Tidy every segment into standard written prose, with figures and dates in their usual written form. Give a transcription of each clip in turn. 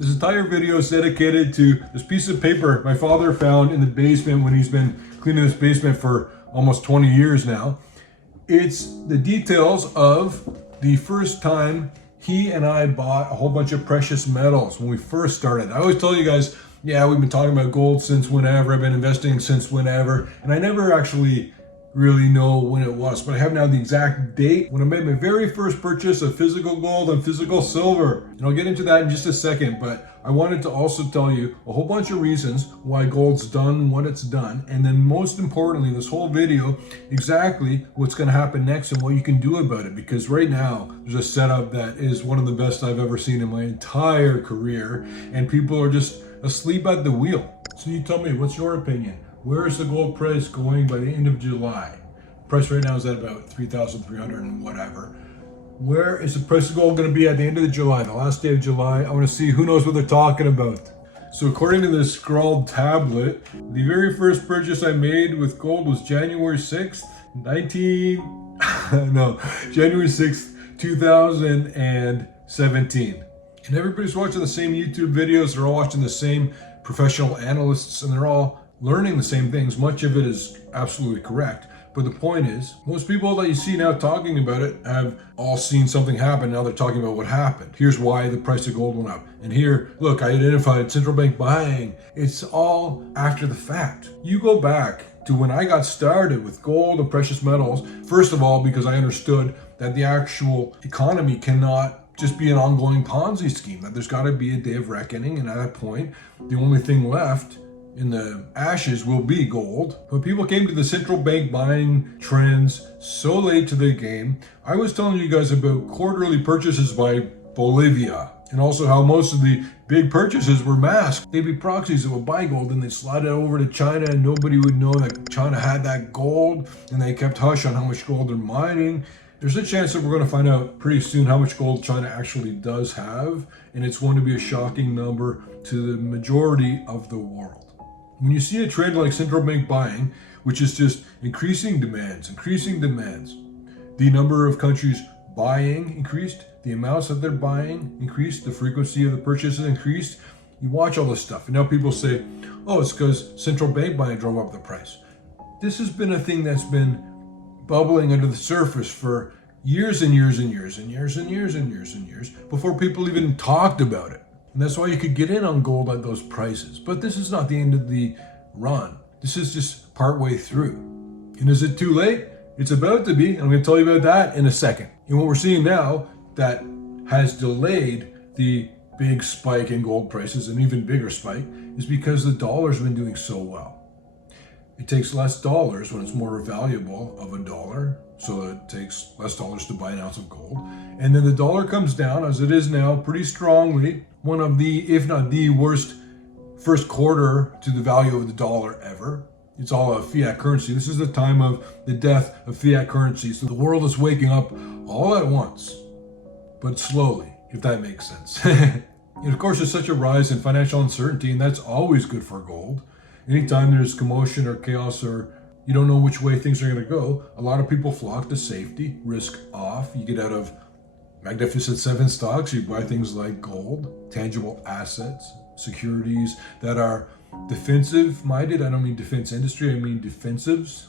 This entire video is dedicated to this piece of paper my father found in the basement when he's been cleaning this basement for almost 20 years now. It's the details of the first time he and I bought a whole bunch of precious metals when we first started. I always tell you guys, yeah, we've been talking about gold since whenever, I've been investing since whenever, and I never actually really know when it was, but I have now the exact date when I made my very first purchase of physical gold and physical silver. And I'll get into that in just a second, but I wanted to also tell you a whole bunch of reasons why gold's done what it's done, and then most importantly, this whole video, exactly what's going to happen next and what you can do about it, because right now there's a setup that is one of the best I've ever seen in my entire career, and people are just asleep at the wheel. So you tell me, what's your opinion? Where is the gold price going by the end of July? Price right now is at about 3,300 and whatever. Where is the price of gold going to be at the end of July, the last day of July? I want to see who knows what they're talking about. So according to this scrawled tablet, the very first purchase I made with gold was January 6th, January 6th, 2017. And everybody's watching the same YouTube videos. They're all watching the same professional analysts, and they're all learning the same things. Much of it is absolutely correct. But the point is, most people that you see now talking about it have all seen something happen. Now they're talking about what happened. Here's why the price of gold went up. And here, look, I identified central bank buying. It's all after the fact. You go back to when I got started with gold and precious metals, first of all, because I understood that the actual economy cannot just be an ongoing Ponzi scheme, that there's got to be a day of reckoning. And at that point, the only thing left in the ashes will be gold. But people came to the central bank buying trends so late to the game. I was telling you guys about quarterly purchases by Bolivia, and also how most of the big purchases were masked. They'd be proxies that would buy gold and they'd slide it over to China, and nobody would know that China had that gold, and they kept hush on how much gold they're mining. There's a chance that we're going to find out pretty soon how much gold China actually does have, and it's going to be a shocking number to the majority of the world. When you see a trend like central bank buying, which is just increasing demands, the number of countries buying increased, the amounts that they're buying increased, the frequency of the purchases increased. You watch all this stuff, and now people say, oh, it's because central bank buying drove up the price. This has been a thing that's been bubbling under the surface for years and years and years and years and years and years and years before people even talked about it. And that's why you could get in on gold at those prices. But this is not the end of the run. This is just partway through. And is it too late? It's about to be. I'm going to tell you about that in a second. And what we're seeing now that has delayed the big spike in gold prices, an even bigger spike, is because the dollar's been doing so well. It takes less dollars when it's more valuable of a dollar, so it takes less dollars to buy an ounce of gold. And then the dollar comes down, as it is now, pretty strongly. One of the, if not the worst first quarter to the value of the dollar ever. It's all a fiat currency. This is the time of the death of fiat currency. So the world is waking up all at once, but slowly, if that makes sense. And of course, there's such a rise in financial uncertainty, and that's always good for gold. Anytime there's commotion or chaos, or you don't know which way things are going to go, a lot of people flock to safety, risk off. You get out of Magnificent Seven stocks, you buy things like gold, tangible assets, securities that are defensive minded. I don't mean defense industry, I mean defensives.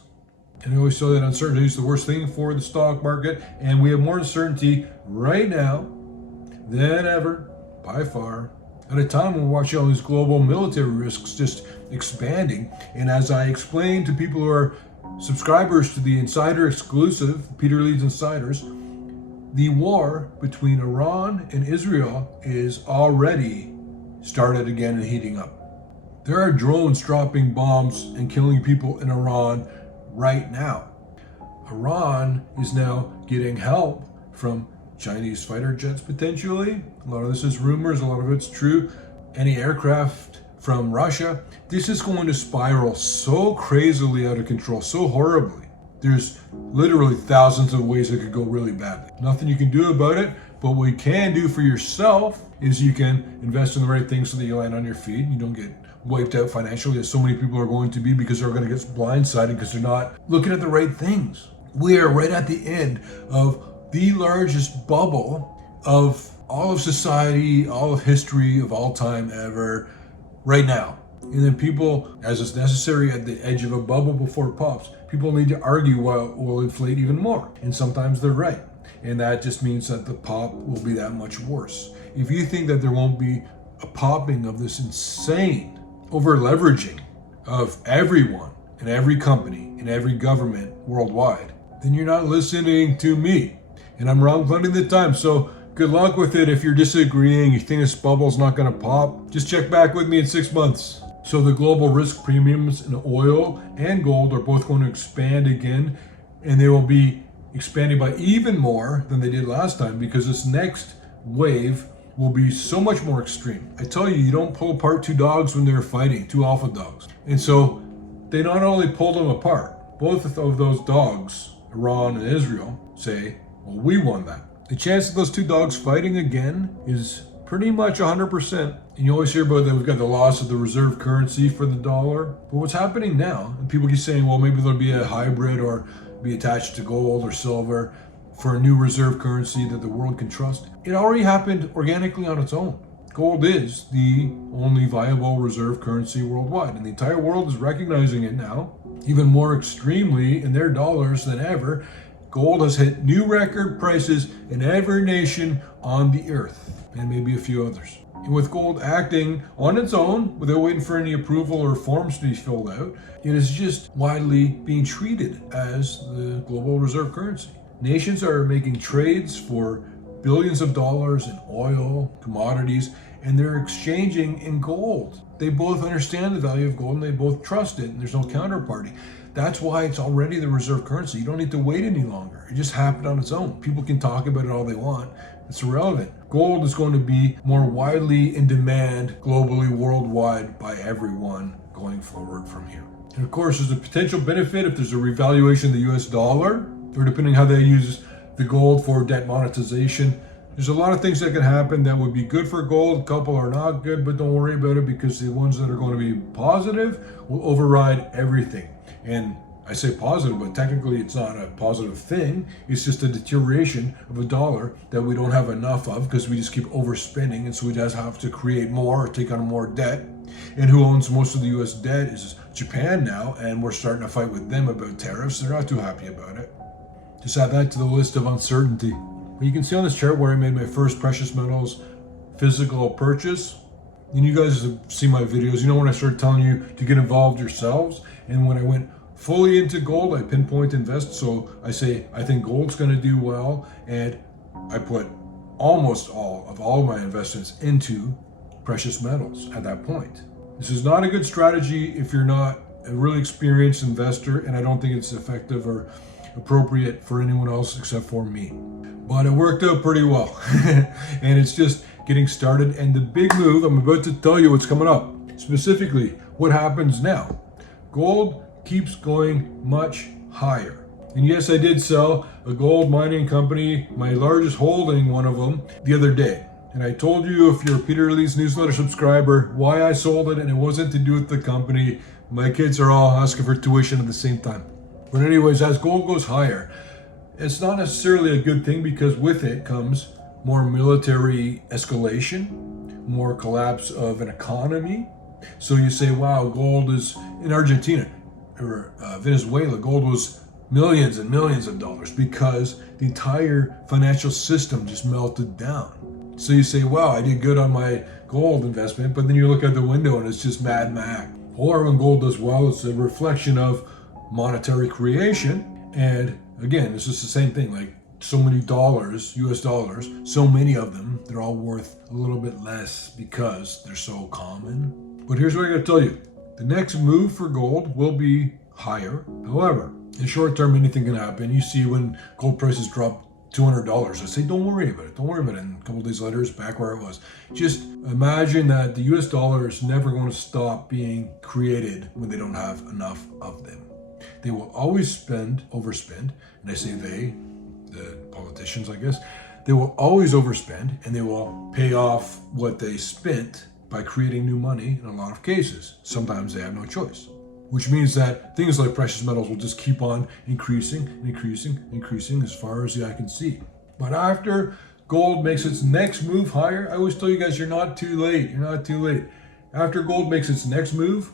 And I always say that uncertainty is the worst thing for the stock market, and we have more uncertainty right now than ever, by far, at a time when we're watching all these global military risks just expanding. And as I explained to people who are subscribers to the Insider exclusive, Peter Leeds Insiders, the war between Iran and Israel is already started again and heating up. There are drones dropping bombs and killing people in Iran right now. Iran is now getting help from Chinese fighter jets potentially. A lot of this is rumors, a lot of it's true. Any aircraft from Russia. This is going to spiral so crazily out of control, so horribly. There's literally thousands of ways it could go really badly. Nothing you can do about it, but what you can do for yourself is you can invest in the right things so that you land on your feet. You don't get wiped out financially, as so many people are going to be, because they're going to get blindsided because they're not looking at the right things. We are right at the end of the largest bubble of all of society, all of history of all time ever, right now. And then people, as is necessary at the edge of a bubble before it pops, people need to argue why it will inflate even more. And sometimes they're right. And that just means that the pop will be that much worse. If you think that there won't be a popping of this insane over leveraging of everyone and every company and every government worldwide, then you're not listening to me. And I'm wrong plenty of the time. So good luck with it. If you're disagreeing, you think this bubble's not going to pop, just check back with me in 6 months. So the global risk premiums in oil and gold are both going to expand again, and they will be expanding by even more than they did last time, because this next wave will be so much more extreme. I tell you, you don't pull apart two dogs when they're fighting, two alpha dogs. And so they not only pulled them apart, both of those dogs, Iran and Israel, say, well, we won that. The chance of those two dogs fighting again is pretty much 100%. And you always hear about that we've got the loss of the reserve currency for the dollar. But what's happening now, and people keep saying, well, maybe there'll be a hybrid or be attached to gold or silver for a new reserve currency that the world can trust. It already happened organically on its own. Gold is the only viable reserve currency worldwide, and the entire world is recognizing it now, even more extremely in their dollars than ever. Gold has hit new record prices in every nation on the earth, and maybe a few others. And with gold acting on its own, without waiting for any approval or forms to be filled out, it is just widely being treated as the global reserve currency. Nations are making trades for billions of dollars in oil, commodities, and they're exchanging in gold. They both understand the value of gold and they both trust it, and there's no counterparty. That's why it's already the reserve currency. You don't need to wait any longer. It just happened on its own. People can talk about it all they want. It's irrelevant. Gold is going to be more widely in demand globally, worldwide, by everyone going forward from here. And of course, there's a potential benefit if there's a revaluation of the US dollar, or depending how they use the gold for debt monetization. There's a lot of things that can happen that would be good for gold. A couple are not good, but don't worry about it, because the ones that are going to be positive will override everything. And I say positive, but technically it's not a positive thing. It's just a deterioration of a dollar that we don't have enough of, because we just keep overspending, and so we just have to create more or take on more debt. And who owns most of the US debt is Japan now, and we're starting to fight with them about tariffs. They're not too happy about it. Just add that to the list of uncertainty. But you can see on this chart where I made my first precious metals physical purchase. And you guys have seen my videos. You know when I started telling you to get involved yourselves, and when I went fully into gold, I pinpoint invest. So I say, I think gold's going to do well, and I put almost all of my investments into precious metals at that point. This is not a good strategy if you're not a really experienced investor, and I don't think it's effective or appropriate for anyone else except for me. But it worked out pretty well. And it's just getting started. And the big move, I'm about to tell you what's coming up. Specifically, what happens now. Gold keeps going much higher. And yes, I did sell a gold mining company, my largest holding, one of them, the other day. And I told you, if you're a Peter Leeds newsletter subscriber, why I sold it, and it wasn't to do with the company. My kids are all asking for tuition at the same time. But anyways, as gold goes higher, it's not necessarily a good thing, because with it comes more military escalation, more collapse of an economy. So you say, wow, gold is in Argentina or Venezuela, gold was millions and millions of dollars because the entire financial system just melted down. So you say, wow, I did good on my gold investment, but then you look out the window and it's just Mad Max. Or when gold does well, it's a reflection of monetary creation. And again, it's just the same thing, like so many dollars, US dollars, so many of them, they're all worth a little bit less because they're so common. But here's what I gotta tell you. The next move for gold will be higher. However, in short term, anything can happen. You see when gold prices drop $200, I say, don't worry about it. Don't worry about it. And a couple of days later, it's back where it was. Just imagine that the US dollar is never going to stop being created when they don't have enough of them. They will always overspend, and I say they, the politicians, I guess, they will always overspend, and they will pay off what they spent by creating new money in a lot of cases. Sometimes they have no choice, which means that things like precious metals will just keep on increasing as far as the eye can see. But after gold makes its next move higher, I always tell you guys, you're not too late. You're not too late. After gold makes its next move,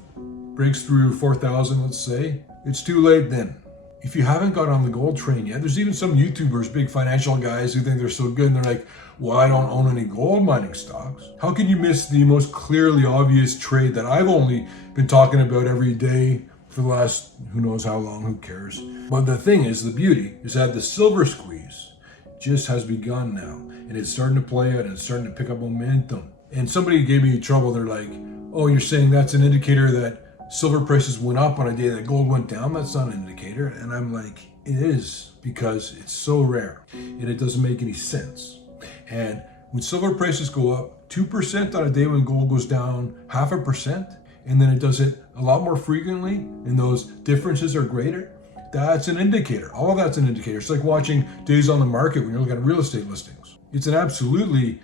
breaks through 4,000, let's say, it's too late then. If you haven't got on the gold train yet, there's even some YouTubers, big financial guys who think they're so good and they're like, well, I don't own any gold mining stocks. How can you miss the most clearly obvious trade that I've only been talking about every day for the last who knows how long, who cares? But the thing is, the beauty is that the silver squeeze just has begun now, and it's starting to play out and it's starting to pick up momentum. And somebody gave me trouble. They're like, oh, you're saying that's an indicator that silver prices went up on a day that gold went down? That's not an indicator. And I'm like, it is, because it's so rare and it doesn't make any sense. And when silver prices go up 2% on a day when gold goes down 0.5%, and then it does it a lot more frequently and those differences are greater, that's an indicator. All of that's an indicator. It's like watching days on the market when you're looking at real estate listings. It's an absolutely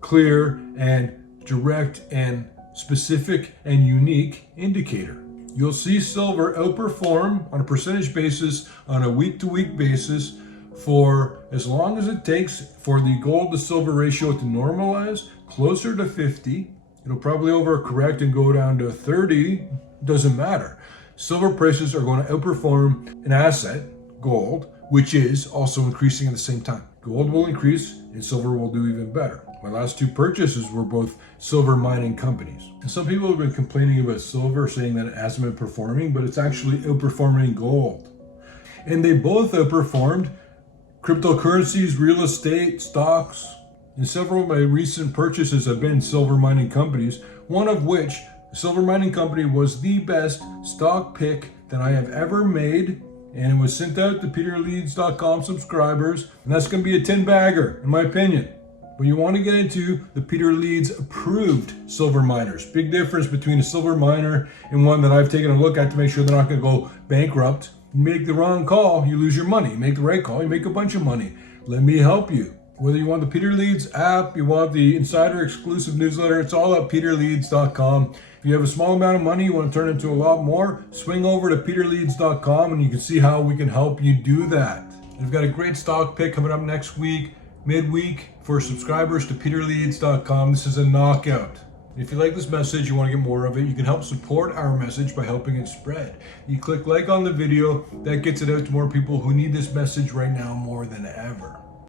clear and direct and specific and unique indicator. You'll see silver outperform on a percentage basis, on a week-to-week basis, for as long as it takes for the gold to silver ratio to normalize closer to 50. It'll probably overcorrect and go down to 30. Doesn't matter. Silver prices are going to outperform an asset, gold, which is also increasing at the same time. Gold will increase and silver will do even better. My last two purchases were both silver mining companies. And some people have been complaining about silver, saying that it hasn't been performing, but it's actually outperforming gold. And they both outperformed cryptocurrencies, real estate, stocks. And several of my recent purchases have been silver mining companies, one of which, a silver mining company, was the best stock pick that I have ever made. And it was sent out to peterleeds.com subscribers. And that's going to be a 10-bagger, in my opinion. But you want to get into the Peter Leeds approved silver miners. Big difference between a silver miner and one that I've taken a look at to make sure they're not going to go bankrupt. You make the wrong call, you lose your money. You make the right call, you make a bunch of money. Let me help you. Whether you want the Peter Leeds app, you want the insider exclusive newsletter, it's all at peterleeds.com. If you have a small amount of money, you want to turn into a lot more, swing over to peterleeds.com and you can see how we can help you do that. We've got a great stock pick coming up next week, midweek, for subscribers to peterleeds.com. This is a knockout. If you like this message, you want to get more of it, you can help support our message by helping it spread. You click like on the video, that gets it out to more people who need this message right now more than ever.